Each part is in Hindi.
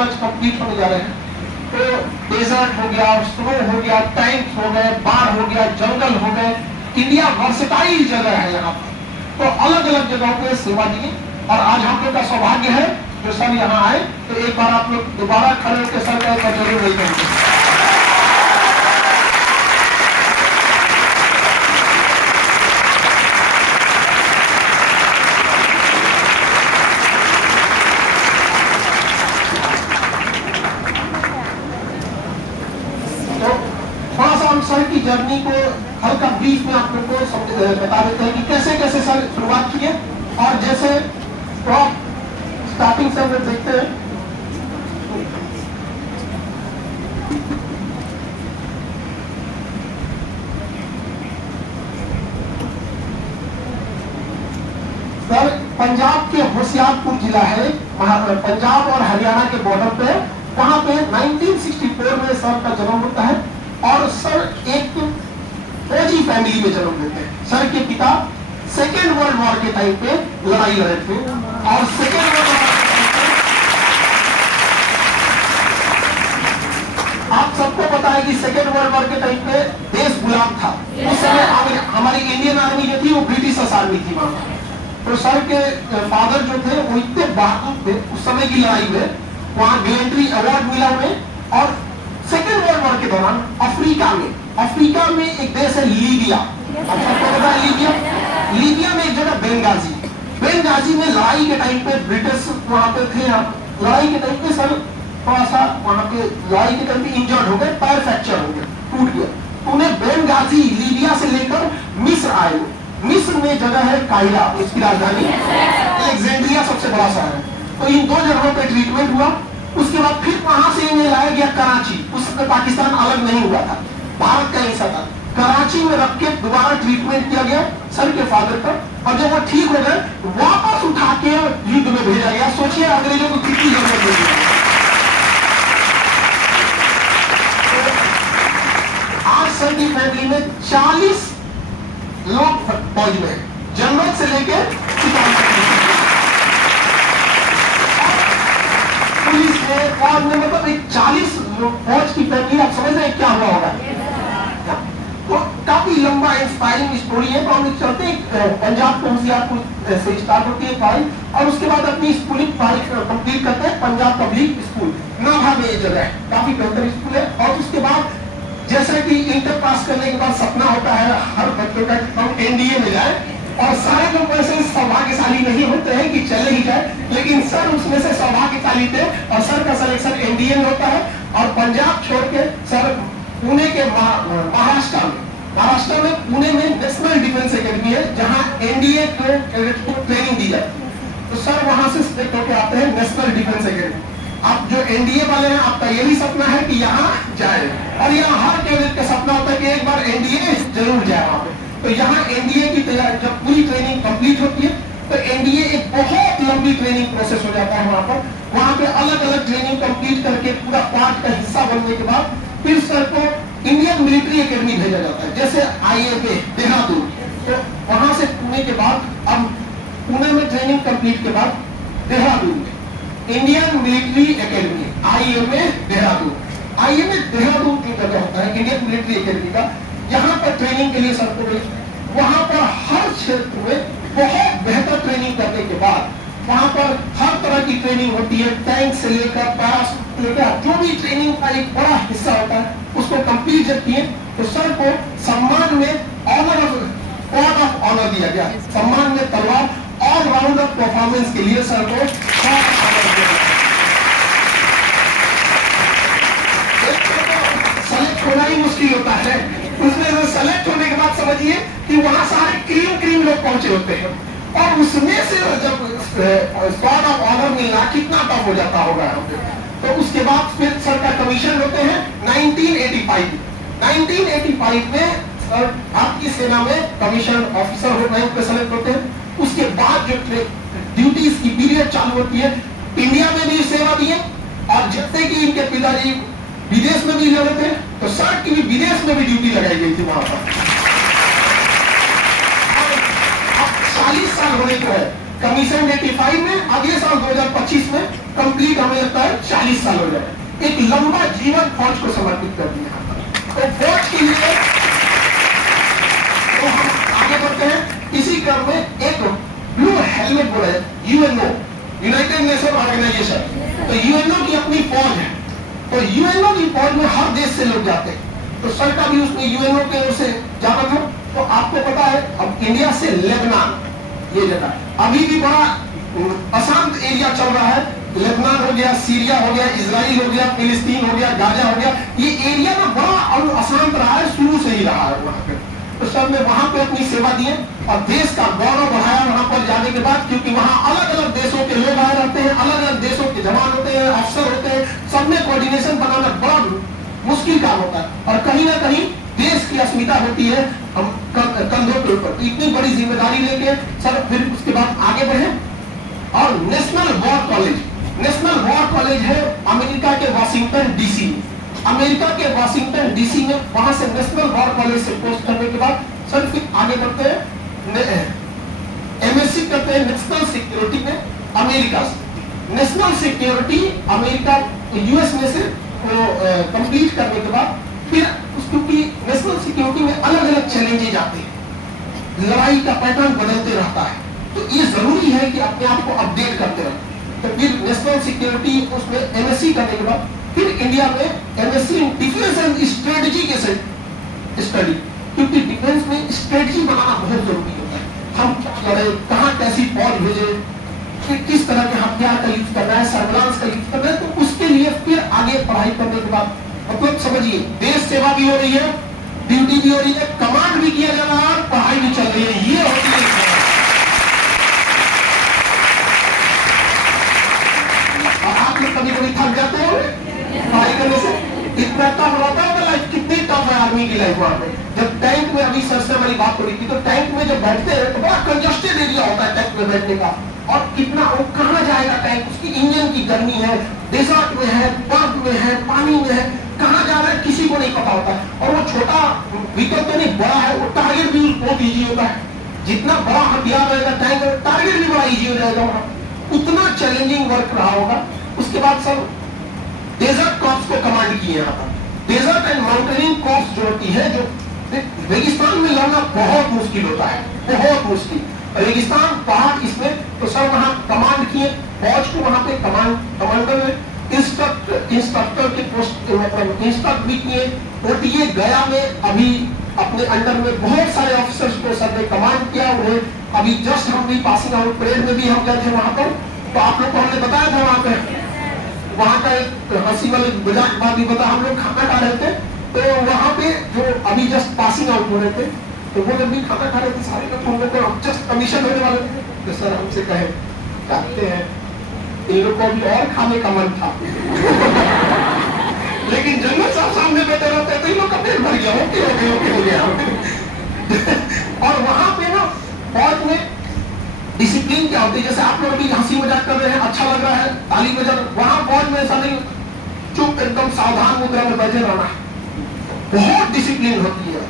आज कंप्लीट होने जा रहे हैं। तो डेजर्ट हो गया, स्नो हो गया, टैंक हो गए, बाढ़ हो गया, जंगल हो गए, इंडिया वर्सेटाइल जगह है यहाँ पर। तो अलग अलग जगहों पे सेवा दी और आज हम लोग का सौभाग्य है जो सर यहाँ आए। तो एक बार आप लोग दोबारा खड़े होकर सर का जरूर वेलकम करें। सर की जर्नी को हल्का ब्रीफ में आप लोग को बता देते हैं कि कैसे कैसे सर शुरुआत किए और जैसे तो आप स्टार्टिंग से में देखते हैं। सर पंजाब के होशियारपुर जिला है, पंजाब और हरियाणा के बॉर्डर पे, वहां पे 1964 में सर का जन्म होता है और सर एक फौजी फैमिली में जन्म लेते हैं। सर के पिता सेकेंड वर्ल्ड वॉर के टाइम पे लड़ाई लड़े थे और सेकेंड वर्ल्ड वॉर आप सबको पता है कि सेकेंड वर्ल्ड वॉर के टाइम पे देश गुलाम था। उस समय हमारी इंडियन आर्मी जो थी वो ब्रिटिश आर्मी थी वहां। तो सर के फादर जो थे वो इतने बहादुर थे उस समय की लड़ाई में, वहां मिलिट्री अवार्ड मिला उन्हें। और सेकेंड वर्ल्ड वॉर के दौरान अफ्रीका में एक देश है लीबिया, आपको पता है लीबिया में एक जगह बेंगाजी में लड़ाई के टाइम पे ब्रिटिश वहां पे थे। लड़ाई के टाइम पे सर थोड़ा सा वहां पे लड़ाई के टाइम पे इंजर्ड हो गए, पैर फ्रैक्चर हो गया, टूट गया। उन्हें बेंगाजी लीबिया से लेकर मिस्र आए। मिस्र में जगह है कायरा, इसकी राजधानी अलेक्जेंड्रिया सबसे बड़ा शहर है। तो इन दो जगहों पे ट्रीटमेंट हुआ। उसके बाद फिर वहां से इन्हें लाया गया कराची। उस समय पाकिस्तान अलग नहीं हुआ था, भारत का हिस्सा था। कराची में रख के दोबारा ट्रीटमेंट किया गया सर के फादर का, और जब वो ठीक हो गए वापस उठा के युद्ध में भेजा गया। सोचिए अंग्रेजों को कितनी जरूरत होगी। आज सर की फैमिली में 40 लोग फौज में, जनरल से लेकर पुलिस में, फौज में, मतलब एक 40 फौज की फैमिली। आप समझ रहे हैं क्या हुआ होगा। तो काफी लंबा इंस्पायरिंग स्टोरी है। तो हम लोग चलते हैं पंजाब के होशियारपुर से स्टार्ट होती है पढ़ाई और उसके बाद अपनी स्कूलिंग पढ़ाई कंप्लीट करते हैं पंजाब पब्लिक स्कूल नाभा में। ये जगह है, काफी बेहतर स्कूल है। और उसके बाद जैसा कि इंटर पास करने के बाद सपना होता है हर बच्चों का कि हम एनडीए में जाए, और सारे लोग वैसे सौभाग्यशाली नहीं होते हैं कि चले ही जाए, लेकिन सर उसमें से सौभाग्यशाली थे और सर का सिलेक्शन एनडीए में होता है। और पंजाब छोड़ के सर पुणे के महाराष्ट्र में पुणे में नेशनल डिफेंस एकेडमी है जहां एनडीए को ट्रेनिंग दी जाती है। तो सर वहां से सिलेक्ट होकर आते हैं नेशनल डिफेंस एकेडमी। आप जो एनडीए वाले हैं आपका यही सपना है कि यहाँ जाए, और यहाँ हर कैडेट का सपना होता है कि एक बार एनडीए जरूर जाए वहां पे। तो यहाँ एनडीए की तैयारी जब पूरी ट्रेनिंग कंप्लीट होती है तो एनडीए एक बहुत लंबी ट्रेनिंग प्रोसेस हो जाता है वहां पर। वहां पे अलग अलग ट्रेनिंग कंप्लीट करके पूरा पार्ट का हिस्सा बनने के बाद फिर सर को इंडियन मिलिट्री एकेडमी भेजा जाता है, जैसे IFA देहरादून। तो वहां से पुणे के बाद अब पुणे में ट्रेनिंग कंप्लीट के बाद देहरादून में Indian military academy IMA Dehradun. IMA Dehradun की जगह होता है इंडियन मिलिट्री एकेडमी का। यहाँ पर ट्रेनिंग के लिए सर को वहां पर हर क्षेत्र में बहुत बेहतर ट्रेनिंग करने के बाद वहां पर हर तरह की ट्रेनिंग होती है, टैंक से लेकर पैराशूट से लेकर जो भी ट्रेनिंग का एक बड़ा हिस्सा होता है उसको कंप्लीट जब किए तो सर को सम्मान में ऑर्डर ऑफ ऑनर दिया गया। सम्मान में तलवार ऑलराउंडर परफॉर्मेंस के लिए सर को सेलेक्ट होना ही मुश्किल होता है। उसमें सेलेक्ट होने के बाद समझिए कि वहां सारे क्रीम लोग पहुंचे होते हैं, और उसमें से जब स्क्वाड ऑफ ऑनर मिलना कितना टफ हो जाता होगा। तो उसके बाद फिर सर का कमीशन होते हैं 1985 में सर भारतीय सेना में कमीशन ऑफिसर रैंक पे सेलेक्ट होते हैं। उसके बाद जो ड्यूटीज की पीरियड चालू होती है, इंडिया में भी सेवा दिए, और जैसे कि इनके पिताजी विदेश में भी लगे थे तो सर की भी विदेश में भी ड्यूटी लगाई गई थी वहां पर। 40 साल होने को है कमीशन 85 में, अगले साल 2025 में कंप्लीट हमें लगता है 40 साल हो जाए। एक लंबा जीवन फौज को समर्पित कर दिया। तो फौज के लिए तो हम आगे बढ़ते हैं। इसी क्रम में एक ब्लू हेलमेट बोला है, यूएनओ, यूनाइटेड नेशन ऑर्गेनाइजेशन। तो यूएनओ की अपनी फौज है। तो यूएनओ की फौज में हर देश से लोग जाते हैं। तो सर का भी उसमें यूएनओ के ओर से जाना था। तो आपको पता है अब इंडिया से लेबनान, ये जगह अभी भी बड़ा अशांत एरिया चल रहा है। लेबनान हो गया, सीरिया हो गया, इजराइल हो गया, फिलिस्तीन हो गया, गाजा हो गया। ये एरिया ना बड़ा अशांत रहा है, शुरू से ही रहा है वहां पे। तो सर ने वहां पे अपनी सेवा दी और देश का गौरव बढ़ाया वहां पर जाने के बाद, क्योंकि वहां अलग अलग देशों के लोग आए रहते हैं, अलग अलग देशों के जवान होते हैं, अफसर होते हैं, सब में कोऑर्डिनेशन बनाना बड़ा मुश्किल काम होता है। और कहीं ना कहीं देश की अस्मिता होती है हम कंधों के ऊपर। इतनी बड़ी जिम्मेदारी लेके सर फिर उसके बाद आगे बढ़े और national war college, national war college है अमेरिका के वाशिंगटन डीसी में। अमेरिका के वाशिंगटन डीसी में वहां से नेशनल वॉर कॉलेज से पोस्ट करने के बाद सर फिर आगे बढ़ते हैं, एमएससी करते हैं नेशनल सिक्योरिटी में अमेरिका से। नेशनल सिक्योरिटी अमेरिका यूएस में से कंप्लीट करने के बाद फिर क्योंकि नेशनल सिक्योरिटी में अलग अलग चैलेंजेज आते हैं, लड़ाई का पैटर्न बदलते रहता है, तो ये जरूरी है कि अपने आप को अपडेट करते रहे। तो फिर नेशनल सिक्योरिटी उसमें एमएससी करने के बाद फिर इंडिया में MSc in defence and strategy के साथ स्टडी, क्योंकि डिफेंस में स्ट्रेटजी बनाना बहुत जरूरी होता है। हम क्या करें, कहाँ कैसी फौज भेजे, किस तरह के हथियार का यूज करना है, सर्विलांस का यूज करना है। तो उसके लिए फिर आगे पढ़ाई करने के बाद मतलब समझिए देश सेवा भी हो रही है, ड्यूटी भी हो रही है, कमांड भी किया जा रहा है और पढ़ाई भी चल रही है। ये होती है और आप लोग कभी कभी थक जाते हो पढ़ाई करने से। इतना टफ रहता है लाइफ, कितनी टफ है आर्मी की लाइफ वहां पे। जब टैंक में, अभी सर से हमारी बात हो रही थी, तो टैंक में जब बैठते हैं तो बड़ा कंजस्टेड एरिया होता है टैंक में बैठने का। और कितना वो कहाँ जाएगा टैंक, उसकी इंजन की गर्मी है, डेजर्ट में है, बर्फ में है, पानी में है, कहाँ जा रहा है किसी को नहीं पता होता है। और वो छोटा व्हीकल तो नहीं, बड़ा है, वो टारगेट भी बहुत इजी होता है। जितना बड़ा हथियार रहेगा टैंक, टारगेट भी बड़ा इजी हो जाएगा वहां। उतना चैलेंजिंग वर्क रहा होगा। उसके बाद सब डेजर्ट कॉर्प्स को कमांड किए यहाँ पर। डेजर्ट एंड माउंटेनिंग कॉर्प्स जो होती है, जो रेगिस्तान में लड़ना बहुत मुश्किल होता है, बहुत मुश्किल। रेगिस्तान पहाड़ इसमें, तो सर वहां कमांड किए फौज को, वहां पे कमांडर इंस्ट्रक्टर के पोस्ट मतलब इंस्ट्रक्ट भी किए। ओटीए गया में अभी अपने अंडर में बहुत सारे ऑफिसर्स को सर ने कमांड किया। उन्हें अभी जस्ट हम भी पासिंग आउट परेड में भी हम गए थे वहां पर। तो आप लोग को हमने बताया था वहां पे, वहां का एक हंसी वाली मजाक बात भी बता, हम लोग खाना खा रहे थे तो वहां पे जो अभी जस्ट पासिंग आउट हो रहे थे, तो वो जब भी खाना खा रहे थे सारे लोग, हम लोग को जस्ट कमीशन होने वाले थे, तो सर हमसे कहे जानते हैं इन लोग को अभी और खाने का मन था लेकिन जनरल साहब सामने बैठे रहते तो इन लोग का पेट भर गया, ओके हो गया और वहां पे ना फौज में डिसिप्लिन क्या होती है, जैसे आप लोग अभी हंसी मजाक कर रहे हैं, अच्छा लग रहा है, ताली बजा, वहां फौज में ऐसा नहीं, चुप एकदम सावधान मुद्रा में बैठे रहना है। बहुत डिसिप्लिन होती है।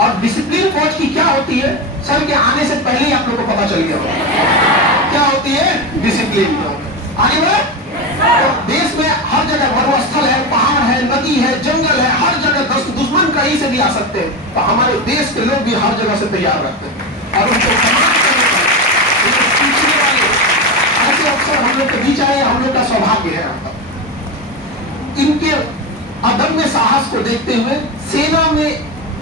और डिसिप्लिन फौज की क्या होती है, सर के आने से पहले ही आप लोग को पता चल गया होगा क्या होती है डिसिप्लिन। आगे बढ़े। तो देश में हर जगह मरुस्थल है, पहाड़ है, नदी है, जंगल है, हर जगह दुश्मन कहीं से भी आ सकते हैं, तो हमारे देश के लोग भी हर जगह से तैयार रहते हैं और उनको सीखने वाले ऐसे अवसर हम लोग के बीच आए, हम लोग का सौभाग्य है। इनके अदम्य साहस को देखते हुए सेना में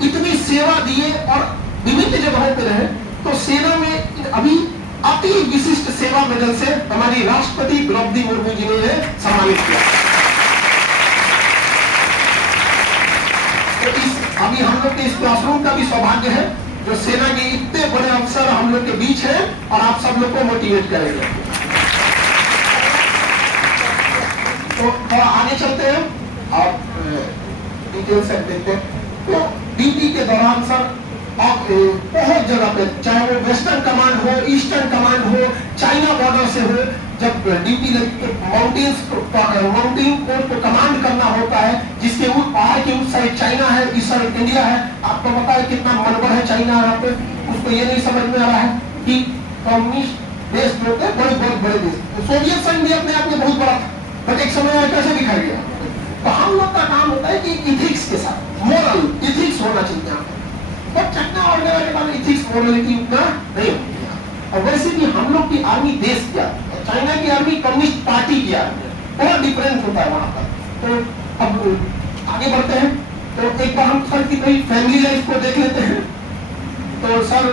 इतनी सेवा दिए और विभिन्न जगहों पे रहे, तो सेना में अभी अति विशिष्ट सेवा मेडल से हमारी राष्ट्रपति द्रौपदी मुर्मू जी ने सम्मानित किया। तो अभी हम लोग के इस क्लासरूम का भी सौभाग्य है, जो सेना के इतने बड़े अफसर हम लोग के बीच हैं और आप सब लोग को मोटिवेट करेंगे। तो थोड़ा आगे चलते हैं और डिटेल से देखते हैं। तो ड्यूटी के दौरान सर बहुत जगह पे, चाहे वो वेस्टर्न कमांड हो, ईस्टर्न कमांड हो, चाइना बॉर्डर से हो, जब ड्यूटी लगती है माउंटेन कोर्ट को कमांड करना होता है, जिसके उस पहाड़ के उस साइड चाइना है, इस साइड इंडिया है। आपको पता है कितना मनोबल है चाइना यहाँ पे, उसको ये नहीं समझ में आ रहा है कि कम्युनिस्ट देश जो थे बड़े बहुत बड़े देश। तो सोवियत संघ भी अपने आप में बहुत बड़ा था, बट एक समय में कैसे बिखर गया। तो हम लोग का काम होता है कि इथिक्स के साथ, मोरल इथिक्स होना चाहिए यहाँ पर। बट चाइना वगैरह के बाद इथिक्स मोरलिटी उतना नहीं होती है। और वैसे भी हम लोग की आर्मी देश की आर्मी है, चाइना की आर्मी कम्युनिस्ट पार्टी की आर्मी है, थोड़ा डिफरेंस होता है वहां पर। तो अब आगे बढ़ते हैं। तो एक बार हम सर की कोई फैमिली लाइफ को देख लेते हैं। तो सर